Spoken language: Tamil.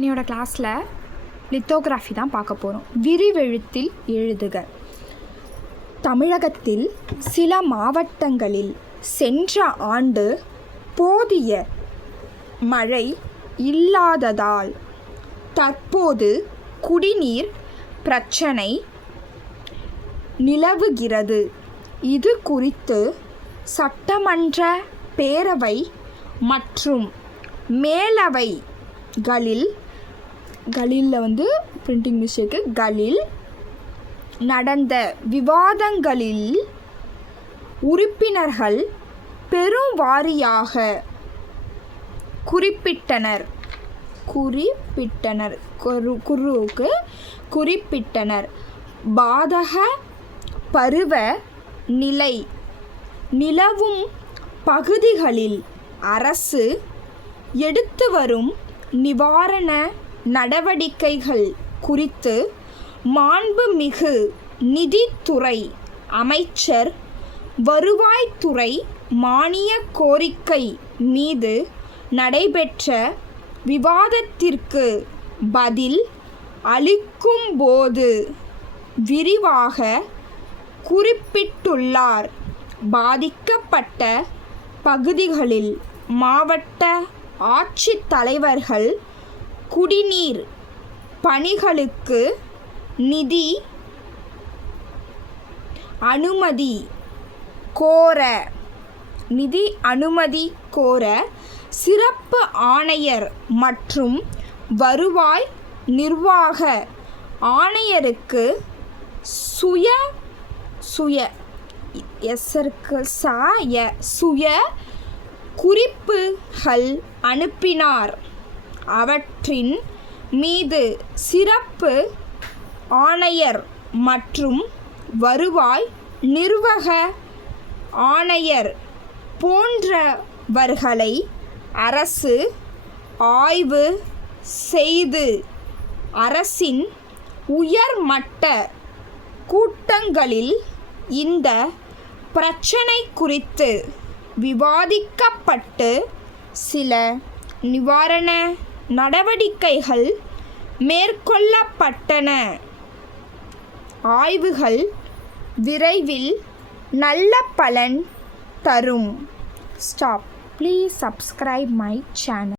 என்னோட கிளாஸில் லித்தோகிராஃபி தான் பார்க்க போகிறோம். விரிவெழுத்தில் எழுதுக. தமிழகத்தில் சில மாவட்டங்களில் சென்ற ஆண்டு போதிய மழை இல்லாததால் தற்போது குடிநீர் பிரச்சனை நிலவுகிறது. இது குறித்து சட்டமன்ற, பேரவை மற்றும் மேலவைகளில் நடந்த விவாதங்களில் உறுப்பினர்கள் பெருவாரியாக குறிப்பிட்டனர். பாதக பருவ நிலை நிலவும் பகுதிகளில் அரசு எடுத்து வரும் நிவாரண நடவடிக்கைகள் குறித்து மாண்புமிகு நிதித்துறை அமைச்சர் வருவாய்த்துறை மானிய கோரிக்கை மீது நடைபெற்ற விவாதத்திற்கு பதில் அளிக்கும்போது விரிவாக குறிப்பிட்டுள்ளார். பாதிக்கப்பட்ட பகுதிகளில் மாவட்ட ஆட்சித்தலைவர்கள் குடிநீர் பணிகளுக்கு நிதி அனுமதி கோர சிறப்பு ஆணையர் மற்றும் வருவாய் நிர்வாக ஆணையருக்கு சுய குறிப்புகள் அனுப்பினார். அவற்றின் மீது சிறப்பு ஆணையர் மற்றும் வருவாய் நிர்வாக ஆணையர் போன்றவர்களை அரசு ஆய்வு செய்து அரசின் உயர்மட்ட கூட்டங்களில் இந்த பிரச்சனை குறித்து விவாதிக்கப்பட்டு சில நிவாரண நடவடிக்கைகள் மேற்கொள்ளப்பட்டன. ஆய்வுகள் விரைவில் நல்ல பலன் தரும். Please subscribe my channel.